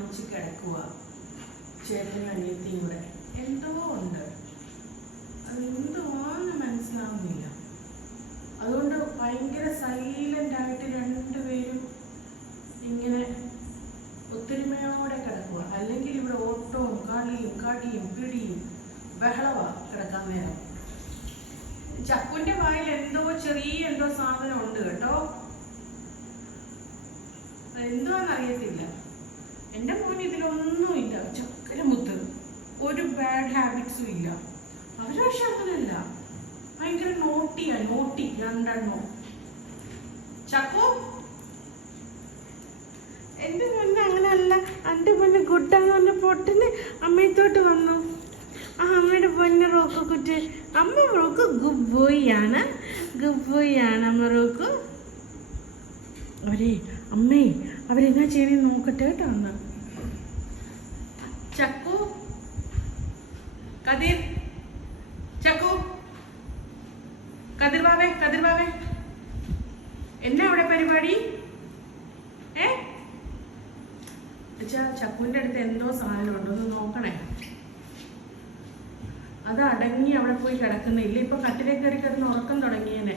കാണിച്ച് കിടക്കുക. ചേട്ടനും അനിയത്തിയും കൂടെ എന്തോ ഉണ്ട്, അതെന്തുവാന്ന് മനസ്സിലാവുന്നില്ല. അതുകൊണ്ട് ഭയങ്കര സൈലന്റ് ആയിട്ട് രണ്ടുപേരും ഇങ്ങനെ ഒത്തൊരുമയോടെ കിടക്കുക. അല്ലെങ്കിൽ ഇവിടെ ഓട്ടവും കളിയും കടിയും പിടിയും ബഹളവാ കിടക്കാൻ നേരം. ചക്കുന്റെ വായിൽ എന്തോ സാധനം ഉണ്ട് കേട്ടോ, എന്തോന്നറിയത്തില്ല. എൻ്റെ മോന് ഇതിലൊന്നുമില്ല, ചക്കര മുത്ത്, ഒരു ബാഡ് ഹാബിറ്റ്സും ഇല്ല. അവര് പക്ഷെ അങ്ങനല്ല, ഭയങ്കര നോട്ടി രണ്ടെണ്ണോ. ചക്കു എൻ്റെ പൊന്ന് അങ്ങനല്ല, എൻ്റെ പൊന്ന് ഗുഡാന്ന് പറഞ്ഞ പൊട്ടിന് അമ്മയത്തോട്ട് വന്നു. ആ അമ്മയുടെ പൊന്നെ റോക്ക് കുറ്റി, അമ്മ റോക്ക് ഗുഡ് ബോയ് ആണ് അമ്മ റോക്ക്. അമ്മേ അവരെന്നാ ചെയ്യണേന്ന് നോക്കട്ടെ കേട്ടോ. അന്ന് ചക്കു കതിർ ബാവേ എന്നാ അവിടെ പരിപാടി? ചക്കുവിന്റെ അടുത്ത് എന്തോ സാധനം ഉണ്ടോ ഒന്ന് നോക്കണേ. അത് അടങ്ങി അവിടെ പോയി കിടക്കുന്നില്ല. ഇപ്പൊ കട്ടിലേക്ക് കയറി കിടന്ന് ഉറക്കം തുടങ്ങിയേനെ.